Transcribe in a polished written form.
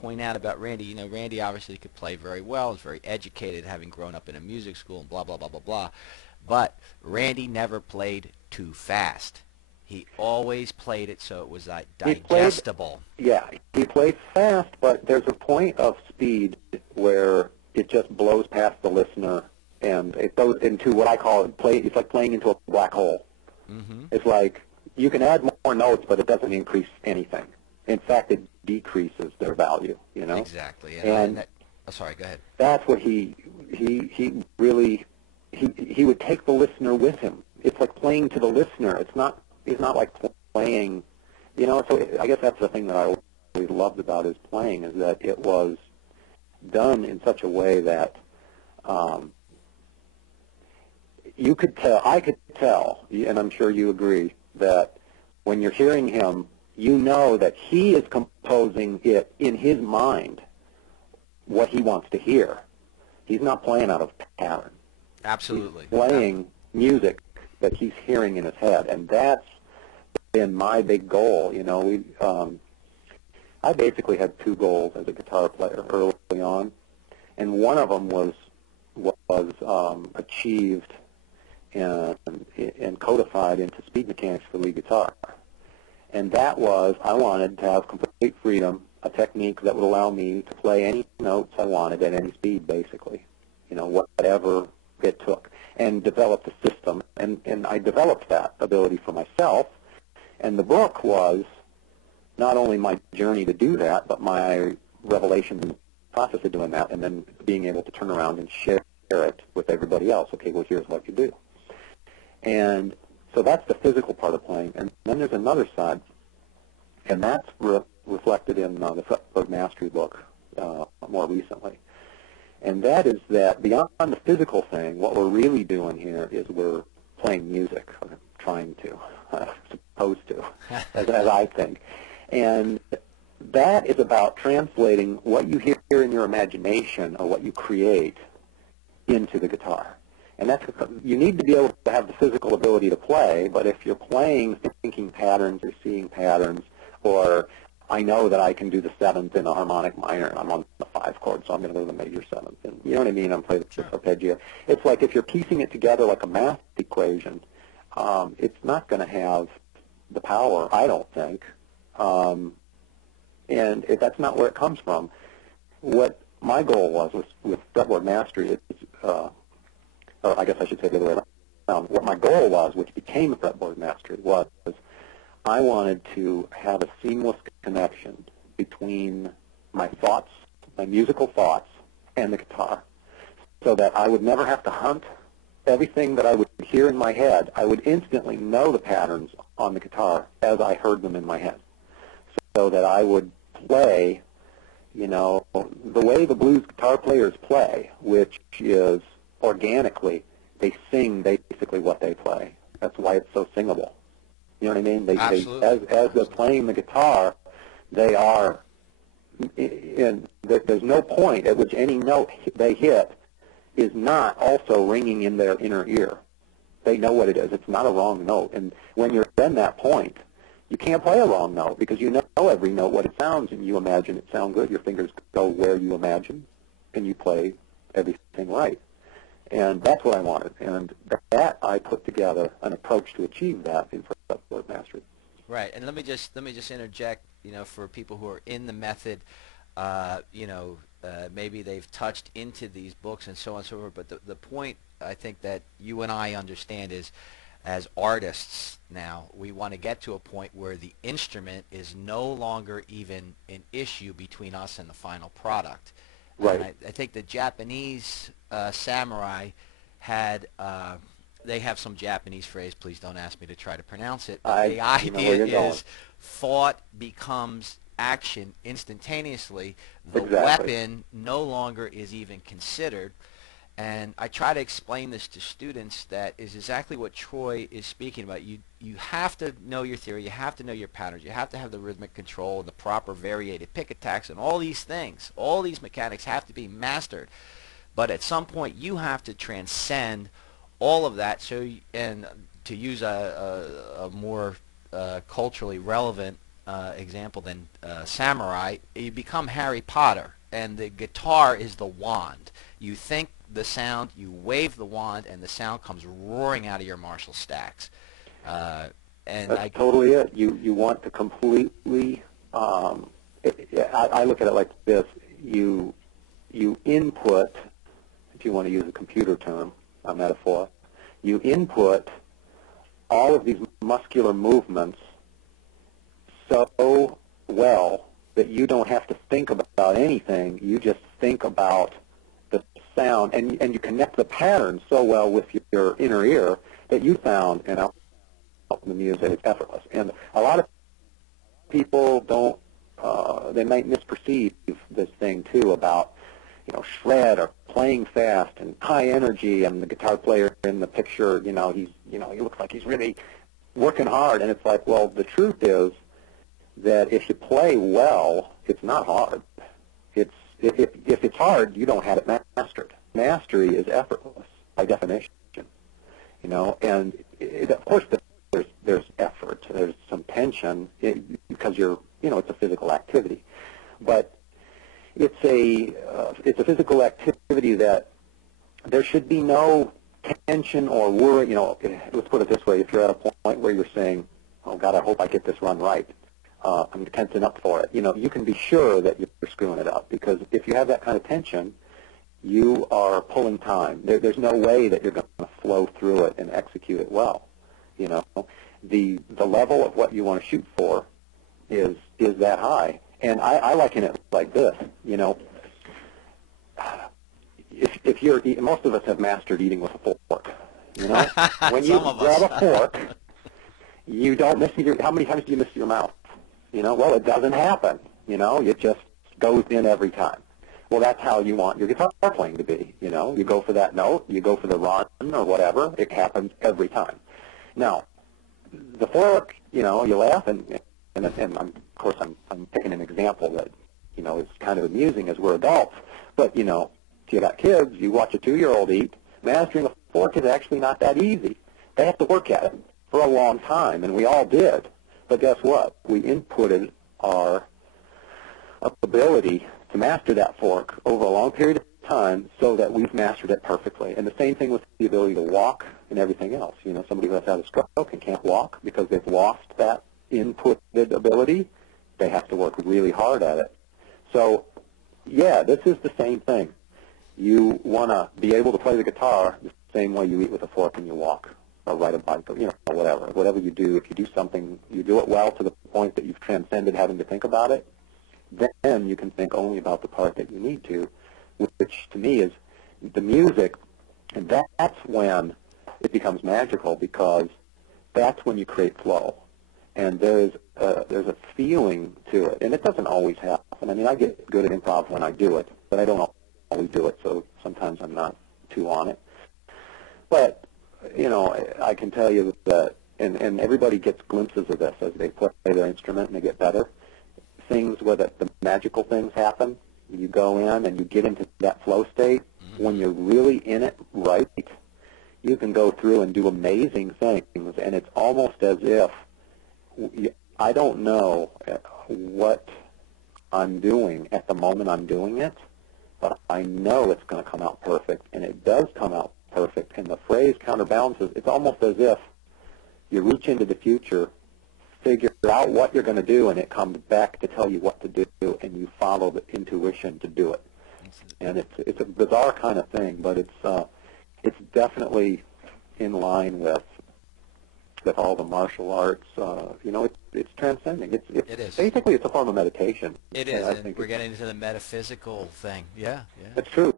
point out about Randy, you know, Randy obviously could play very well, is very educated, having grown up in a music school and blah, blah, blah, blah, blah. But Randy never played too fast. He always played it so it was like He played, digestible. yeah, he played fast, but there's a point of speed where it just blows past the listener, and it goes into what I call it's like playing into a black hole. Mm-hmm. It's like you can add more notes, but it doesn't increase anything. In fact, it decreases their value, you know? Exactly. And That, oh, sorry, go ahead. that's what he really, he would take the listener with him. It's like playing to the listener. He's not like playing, you know, so I guess that's the thing that I always loved about his playing, is that it was done in such a way that you could tell, I could tell, and I'm sure you agree, that when you're hearing him, you know that he is composing it in his mind, what he wants to hear. He's not playing out of pattern. Absolutely. He's playing music that he's hearing in his head, and that's been my big goal. You know, I basically had two goals as a guitar player early on, and one of them was achieved and codified into speed mechanics for lead guitar. And that was, I wanted to have complete freedom, a technique that would allow me to play any notes I wanted at any speed, basically, you know, whatever it took, and developed a system. And I developed that ability for myself, and the book was not only my journey to do that, but my revelation in the process of doing that, and then being able to turn around and share it with everybody else. Okay, well, here's what you do. And so that's the physical part of playing. And then there's another side, and that's reflected in the Fretboard Mastery book more recently. And that is that beyond the physical thing, what we're really doing here is we're playing music, or trying to, supposed to, as I think. And that is about translating what you hear in your imagination or what you create into the guitar. And that's, you need to be able to have the physical ability to play, but if you're playing thinking patterns or seeing patterns, or I know that I can do the seventh in a harmonic minor, and I'm on the 5 chord, so I'm going to go to the major seventh. And you know what I mean? I'm playing the arpeggio. It's like if you're piecing it together like a math equation, it's not going to have the power, I don't think. And if that's not where it comes from. What my goal was with Fretboard Mastery is, or I guess I should say the other way around. What my goal was, which became Fretboard Mastery, was I wanted to have a seamless connection between my thoughts, my musical thoughts, and the guitar, so that I would never have to hunt. Everything that I would hear in my head, I would instantly know the patterns on the guitar as I heard them in my head, so that I would play, you know, the way the blues guitar players play, which is organically, they sing basically what they play. That's why it's so singable. You know what I mean? As they're playing the guitar, they are, and there's no point at which any note they hit is not also ringing in their inner ear. They know what it is. It's not a wrong note. And when you're in that point, you can't play a wrong note because you know every note what it sounds, and you imagine it sound good. Your fingers go where you imagine, and you play everything right. And that's what I wanted. And that I put together an approach to achieve that in Fretboard Mastery. Right, and let me just interject. You know, for people who are in the method, you know, maybe they've touched into these books and so on and so forth. But the point I think that you and I understand is, as artists now, we want to get to a point where the instrument is no longer even an issue between us and the final product. Right. And I think the Japanese samurai had, they have some Japanese phrase, please don't ask me to try to pronounce it, but the idea is thought becomes action instantaneously. The weapon no longer is even considered. And I try to explain this to students, that is exactly what Troy is speaking about. You have to know your theory, you have to know your patterns, you have to have the rhythmic control and the proper variated pick attacks, and all these things, all these mechanics have to be mastered. But at some point you have to transcend all of that. So, and to use a more culturally relevant example than samurai. You become Harry Potter, and the guitar is the wand. You think the sound, you wave the wand, and the sound comes roaring out of your Marshall stacks. And That's totally it. You want to completely. I look at it like this: you input, if you want to use a computer term, a metaphor, you input all of these muscular movements so well that you don't have to think about anything. You just think about the sound, and you connect the pattern so well with your inner ear that you found in the music. It's effortless. And a lot of people don't, they might misperceive this thing too about, shred or playing fast and high energy, and the guitar player in the picture, he looks like he's really working hard. And it's like, well, the truth is that if you play well, it's not hard. If it's hard, you don't have it mastered. Mastery is effortless by definition, and of course there's effort, there's some tension because it's a physical activity, but it's a physical activity that there should be no tension or worry. Let's put it this way: if you're at a point where you're saying, "Oh God, I hope I get this run right," I'm tensing up for it. You can be sure that you're screwing it up, because if you have that kind of tension, you are pulling time. There's no way that you're going to flow through it and execute it well. The level of what you want to shoot for is that high. And I liken it like this. If you're most of us have mastered eating with a fork. When you grab a fork, you don't miss how many times do you miss your mouth? Well, it doesn't happen. It just goes in every time. Well, that's how you want your guitar playing to be. You go for that note, you go for the run or whatever. It happens every time. Now, the fork, you laugh, and of course I'm taking an example that, is kind of amusing as we're adults. But, if you got kids, you watch a 2-year-old eat, mastering a fork is actually not that easy. They have to work at it for a long time, and we all did. But guess what? We inputted our ability to master that fork over a long period of time so that we've mastered it perfectly. And the same thing with the ability to walk and everything else. Somebody who has had a stroke and can't walk because they've lost that inputted ability, they have to work really hard at it. So, yeah, this is the same thing. You want to be able to play the guitar the same way you eat with a fork and you walk or ride a bike or, whatever. Whatever you do, if you do something, you do it well to the point that you've transcended having to think about it, then you can think only about the part that you need to, which to me is the music, and that's when it becomes magical, because that's when you create flow. And there's a feeling to it, and it doesn't always happen. I mean, I get good at improv when I do it, but I don't always do it, so sometimes I'm not too on it. But, I can tell you that, and everybody gets glimpses of this as they play their instrument and they get better. Things where the magical things happen, you go in and you get into that flow state. When you're really in it right, you can go through and do amazing things, and it's almost as if I don't know what I'm doing at the moment I'm doing it, but I know it's going to come out perfect, and it does come out perfect, and the phrase counterbalances. It's almost as if you reach into the future, figure out what you're going to do, and it comes back to tell you what to do, and you follow the intuition to do it. And it's a bizarre kind of thing, but it's definitely in line with all the martial arts. It's transcending. It is. Basically, it's a form of meditation. It is, and we're getting into the metaphysical thing. Yeah. That's true.